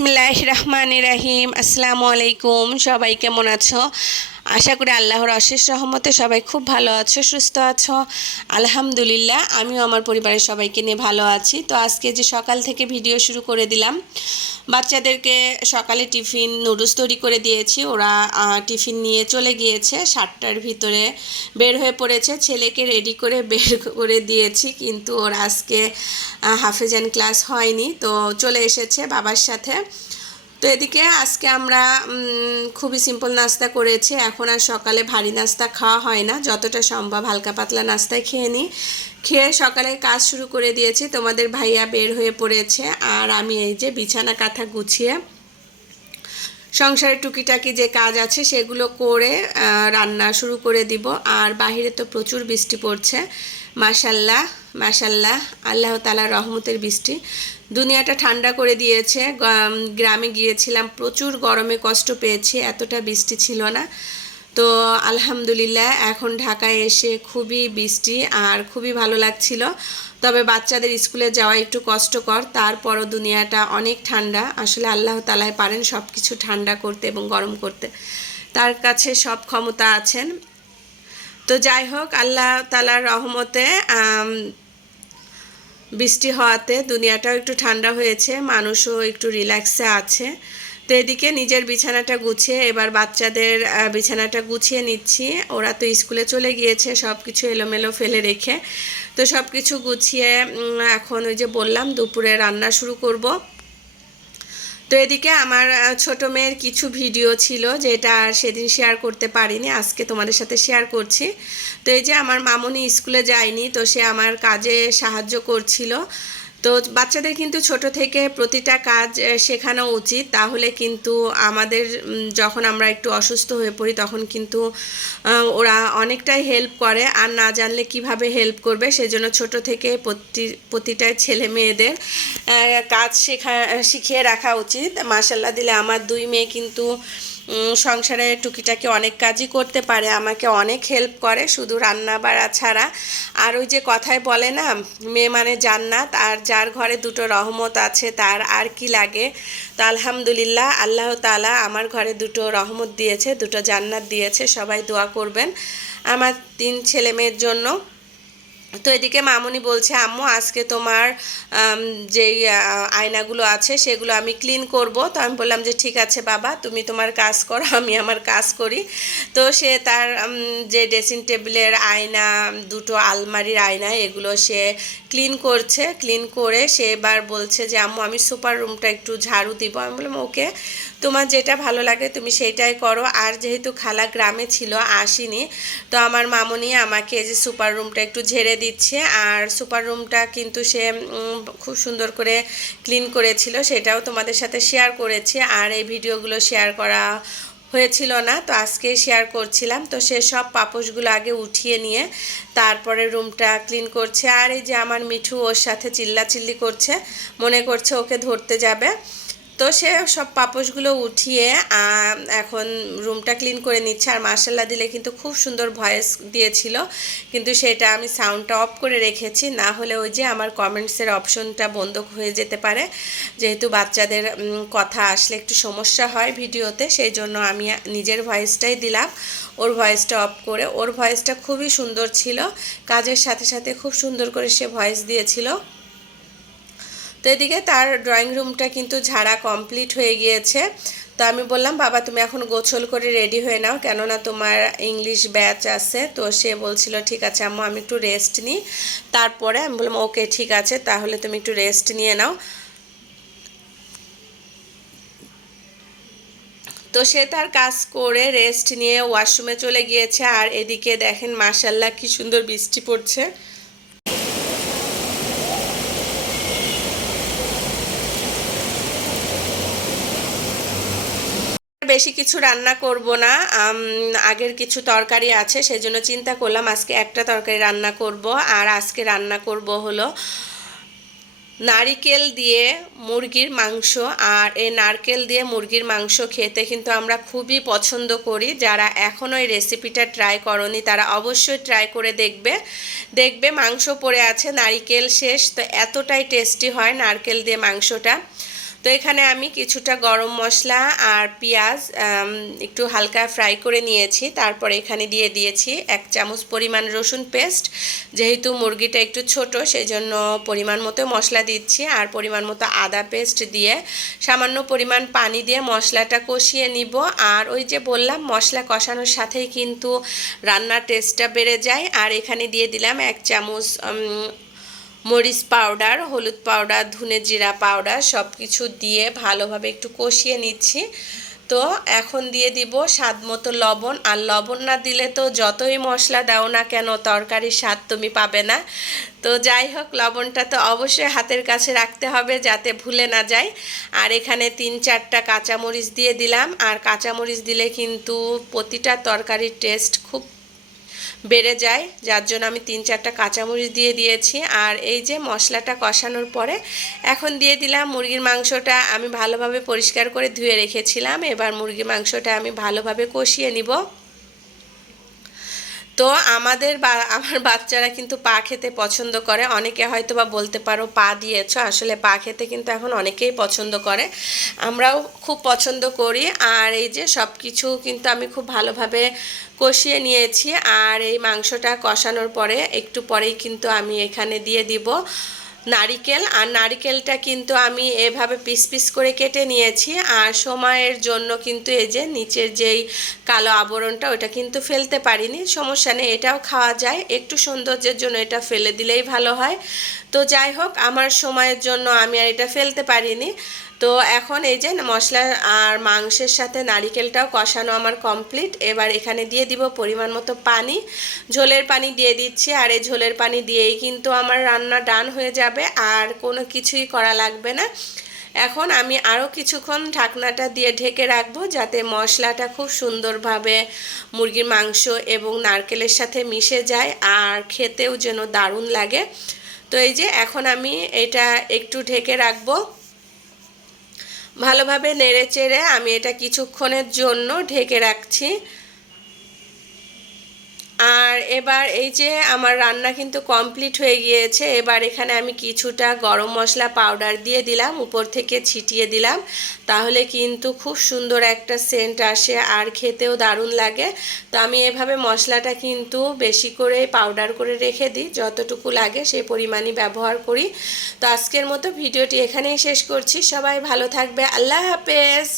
বিসমিল্লাহ রহমান রাহিম। আসসালামু আলাইকুম। সবাই কেমন আছো? আশা করি আল্লাহর অশেষ রহমতে সবাই খুব ভালো আছো, সুস্থ আছো। আলহামদুলিল্লাহ, আমিও আমার পরিবারের সবাইকে নিয়ে ভালো আছি। তো আজকে যে সকাল থেকে ভিডিও শুরু করে দিলাম, বাচ্চাদেরকে সকালে টিফিন, নুডলস তৈরি করে দিয়েছি। ওরা টিফিন নিয়ে চলে গিয়েছে, সাতটার ভিতরে বের হয়ে পড়েছে। ছেলেকে রেডি করে বের করে দিয়েছি, কিন্তু ওর আজকে হাফেজান ক্লাস হয়নি। তো চলে এসেছে বাবার সাথে। তো এদিকে আজকে আমরা খুবই সিম্পল নাস্তা করেছি। এখন আর সকালে ভারী নাস্তা খাওয়া হয় না। যতটা সম্ভব হালকা পাতলা নাস্তায় খেয়ে নিই। খেয়ে সকালে কাজ শুরু করে দিয়েছি। তোমাদের ভাইয়া বের হয়ে পড়েছে। আর আমি এই যে বিছানা কাঁথা গুছিয়ে সংসারের টুকিটাকি যে কাজ আছে, সেগুলো করে রান্না শুরু করে দিব। আর বাহিরে তো প্রচুর বৃষ্টি পড়ছে। মাশাল্লাহ মাশাল্লাহ, আল্লাহ তালার রহমতের বৃষ্টি। দুনিয়াটা ঠান্ডা করে দিয়েছে গ্রামে গিয়েছিলাম, প্রচুর গরমে কষ্ট পেয়েছি, এতটা বৃষ্টি ছিল না। তো আলহামদুলিল্লাহ, এখন ঢাকায় এসে খুবই বৃষ্টি আর খুবই ভালো লাগছিল। তবে বাচ্চাদের স্কুলে যাওয়া একটু কষ্টকর, তারপরও দুনিয়াটা অনেক ঠান্ডা। আসলে আল্লাহ তালায় পারেন সব কিছু ঠান্ডা করতে এবং গরম করতে। তার কাছে সব ক্ষমতা আছেন। তো যাই হোক, আল্লাহ তালার রহমতে বৃষ্টি হওয়াতে দুনিয়াটাও একটু ঠান্ডা হয়েছে, মানুষও একটু রিল্যাক্সে আছে। তো এদিকে নিজের বিছানাটা গুছিয়ে, এবার বাচ্চাদের বিছানাটা গুছিয়ে নিচ্ছি। ওরা তো স্কুলে চলে গিয়েছে সব কিছু এলোমেলো ফেলে রেখে। তো সব কিছু গুছিয়ে এখন ওই যে বললাম, দুপুরে রান্না শুরু করব। তো এদিকে আমার ছোট মেয়ের কিছু ভিডিও ছিল যেটা আর সেদিন শেয়ার করতে পারিনি, আজকে তোমাদের সাথে শেয়ার করছি। তো এই যে আমার মামনি স্কুলে যায়নি, তো সে আমার কাজে সাহায্য করছিল। তো বাচ্চাদের কিন্তু ছোট থেকে প্রতিটা কাজ শেখানো উচিত। তাহলে কিন্তু আমাদের যখন আমরা একটু অসুস্থ হয়ে পড়ি, তখন কিন্তু ওরা অনেকটাই হেল্প করে। আর না জানলে কীভাবে হেল্প করবে, সেজন্য ছোট থেকে প্রতি, প্রতিটা ছেলে মেয়েদের কাজ শেখা, শিখিয়ে রাখা উচিত। মাসাল্লাহ দিলে আমার দুই মেয়ে কিন্তু সংসারে টুকিটাকি অনেক কাজই করতে পারে, আমাকে অনেক হেল্প করে শুধু রান্না বাড়া ছাড়া। আর ওই যে কথায় বলে না, মেয়ে মানে জান্নাত, আর যার ঘরে দুটো রহমত আছে তার আর কি লাগে? তো আলহামদুলিল্লাহ, আল্লাহ তালা আমার ঘরে দুটো রহমত দিয়েছে, দুটো জান্নাত দিয়েছে, সবাই দোয়া করবেন। আমার তিন ছেলে মেয়ের জন্য। তো এদিকে মামুনি বলছে, আম্মু, আজকে তোমার যেই আয়নাগুলো আছে সেগুলো আমি ক্লিন করব। তো আমি বললাম যে, ঠিক আছে বাবা, তুমি তোমার কাজ করো, আমি আমার কাজ করি। তো সে তার যে ড্রেসিং টেবিলের আয়না, দুটো আলমারির আয়না, এগুলো সে ক্লিন করছে। ক্লিন করে সে এবার বলছে যে, আম্মু, আমি সুপার রুমটা একটু ঝাড়ু দিব। আমি বললাম, ওকে। তোমার যেটা ভালো লাগে তুমি সেইটাই করো। আর যেহেতু খালা গ্রামে ছিল, আসিনি, তো আমার মামনি আমাকে যে সুপার রুমটা একটু ঝেড়ে দিচ্ছে। আর সুপার রুমটা কিন্তু সে খুব সুন্দর করে ক্লিন করেছিল, সেটাও তোমাদের সাথে শেয়ার করেছি। আর এই ভিডিওগুলো শেয়ার করা হয়েছিল না, তো আজকে শেয়ার করছিলাম। তো সে সব পাপোশগুলো আগে উঠিয়ে নিয়ে তারপরে রুমটা ক্লিন করছে। আর এই যে আমার মিঠু ওর সাথে চিল্লাচিল্লি করছে, মনে করছে ওকে ধরতে যাবে। তো সে সব পাপোশগুলো উঠিয়ে এখন রুমটা ক্লিন করে নিচ্ছে। আর মার্শাল্লাহ দিলে কিন্তু খুব সুন্দর ভয়েস দিয়েছিল। কিন্তু সেটা আমি সাউন্ডটা অফ করে রেখেছি। না হলে ওই যে আমার কমেন্টসের অপশনটা বন্ধ হয়ে যেতে পারে। যেহেতু বাচ্চাদের কথা আসলে একটু সমস্যা হয় ভিডিওতে, সেই জন্য আমি নিজের ভয়েসটাই দিলাম। ওর ভয়েসটা অফ করে, ওর ভয়েসটা খুবই সুন্দর ছিল। কাজের সাথে সাথে খুব সুন্দর করে সে ভয়েস দিয়েছিল। তো এদিকে তার ড্রয়িং রুমটা কিন্তু ঝাড়া কমপ্লিট হয়ে গিয়েছে। তো আমি বললাম, বাবা, তুমি এখন গোছল করে রেডি হয়ে নাও, কেননা তোমার ইংলিশ ব্যাচ আছে। তো সে বলছিল, ঠিক আছে আম্মু, আমি একটু রেস্ট নিই। তারপরে আমি বললাম, ওকে, ঠিক আছে, তাহলে তুমি একটু রেস্ট নিয়ে নাও। তো সে তার কাজ করে রেস্ট নিয়ে ওয়াশরুমে চলে গিয়েছে। আর এদিকে দেখেন মাশাল্লাহ কি সুন্দর বৃষ্টি পড়ছে। বেশি কিছু রান্না করব না। আগের কিছু তরকারি আছে, সেজন্য চিন্তা করলাম আজকে একটা তরকারি রান্না করব। আর আজকে রান্না করব হলো নারিকেল দিয়ে মুরগির মাংস। আর এই নারকেল দিয়ে মুরগির মাংস খেতে কিন্তু আমরা খুবই পছন্দ করি। যারা এখনও এই রেসিপিটা ট্রাই করনি, তারা অবশ্যই ট্রাই করে দেখবে। দেখবে মাংস পড়ে আছে, নারিকেল শেষ। তো এতটাই টেস্টি হয় নারকেল দিয়ে মাংসটা। তো এখানে আমি কিছুটা গরম মশলা আর পেঁয়াজ একটু হালকা ফ্রাই করে নিয়েছি। তারপর এখানে দিয়ে দিয়েছি এক চামচ পরিমাণ রসুন পেস্ট। যেহেতু মুরগিটা একটু ছোট সেই জন্য পরিমাণ মতো মশলা দিচ্ছি আর পরিমাণ মতো আদা পেস্ট দিয়ে সামান্য পরিমাণ পানি দিয়ে মশলাটা কষিয়ে নিব। আর ওই যে বললাম, মশলা কষানোর সাথেই কিন্তু রান্নার টেস্টটা বেড়ে যায়। আর এখানে দিয়ে দিলাম এক চামচ মরিচ পাউডার হলুদ পাউডার ধনে জিরা পাউডার সব কিছু দিয়ে ভালোভাবে একটু কষিয়ে নিচ্ছি। তো এখন দিয়ে দিব স্বাদ মতো লবণ। আর লবণ না দিলে তো যতই মশলা দাও না কেন, তরকারির স্বাদ তুমি পাবে না। তো যাই হোক, লবণটা তো অবশ্যই হাতের কাছে রাখতে হবে যাতে ভুলে না যায় আর এখানে তিন চারটা কাঁচামরিচ দিয়ে দিলাম। আর কাঁচামরিচ দিলে কিন্তু প্রতিটা তরকারির টেস্ট খুব বেড়ে যায়, যার জন্য আমি তিন চারটা কাঁচামরিচ দিয়ে দিয়েছি। আর এই যে মশলাটা কষানোর পরে এখন দিয়ে দিলাম মুরগির মাংসটা আমি ভালোভাবে পরিষ্কার করে ধুয়ে রেখেছিলাম। এবার মুরগির মাংসটা আমি ভালোভাবে কষিয়ে নিব। তো আমাদের বা, আমার বাচ্চারা কিন্তু পা খেতে পছন্দ করে। অনেকে হয়তো বা বলতে পারো পা দিয়েছ, আসলে পা খেতে কিন্তু এখন অনেকেই পছন্দ করে। আমরাও খুব পছন্দ করি। আর এই যে সব কিছু কিন্তু আমি খুব ভালোভাবে কষিয়ে নিয়েছি। আর এই মাংসটা কষানোর পরে একটু পরেই কিন্তু আমি এখানে দিয়ে দিব। নারিকেল, আর নারিকেলটা কিন্তু আমি এভাবে পিস পিস করে কেটে নিয়েছি। আর সময়ের জন্য কিন্তু এই যে নিচের যেই কালো আবরণটা, ওটা কিন্তু ফেলতে পারিনি। সমস্যা নেই, এটাও খাওয়া যায়। একটু সৌন্দর্যের জন্য এটা ফেলে দিলেই ভালো হয়। তো যাই হোক, আমার সময়ের জন্য আমি আর এটা ফেলতে পারিনি। তো এখন এই যে মশলা আর মাংসের সাথে নারিকেলটাও কষানো আমার কমপ্লিট এবার এখানে দিয়ে দিব পরিমাণ মতো পানি। ঝোলের পানি দিয়ে দিচ্ছি, আর এই ঝোলের পানি দিয়েই কিন্তু আমার রান্না ডান হয়ে যাবে, আর কোনো কিছুই করা লাগবে না। এখন আমি আরও কিছুক্ষণ ঢাকনাটা দিয়ে ঢেকে রাখব, যাতে মশলাটা খুব সুন্দরভাবে মুরগির মাংস এবং নারকেলের সাথে মিশে যায়, আর খেতেও যেন দারুণ লাগে। তো এই যে এখন আমি এটা একটু ঢেকে রাখব। ভালোভাবে নেড়ে চেড়ে আমি এটা কিছুক্ষণের জন্য ঢেকে রাখছি। আর এবার এই যে আমার রান্না কিন্তু কমপ্লিট হয়ে গিয়েছে, এবার এখানে আমি কিছুটা গরম মশলা পাউডার দিয়ে দিলাম, উপর থেকে ছিটিয়ে দিলাম, তাহলে কিন্তু খুব সুন্দর একটা সেন্ট আসে আর খেতেও দারুণ লাগে। তো আমি এভাবে মশলাটা কিন্তু বেশি করে পাউডার করে রেখে দিই, যতটুকু লাগে সেই পরিমাণই ব্যবহার করি। তো আজকের মতো ভিডিওটি এখানেই শেষ করছি, সবাই ভালো থাকবে, আল্লাহ হাফেজ!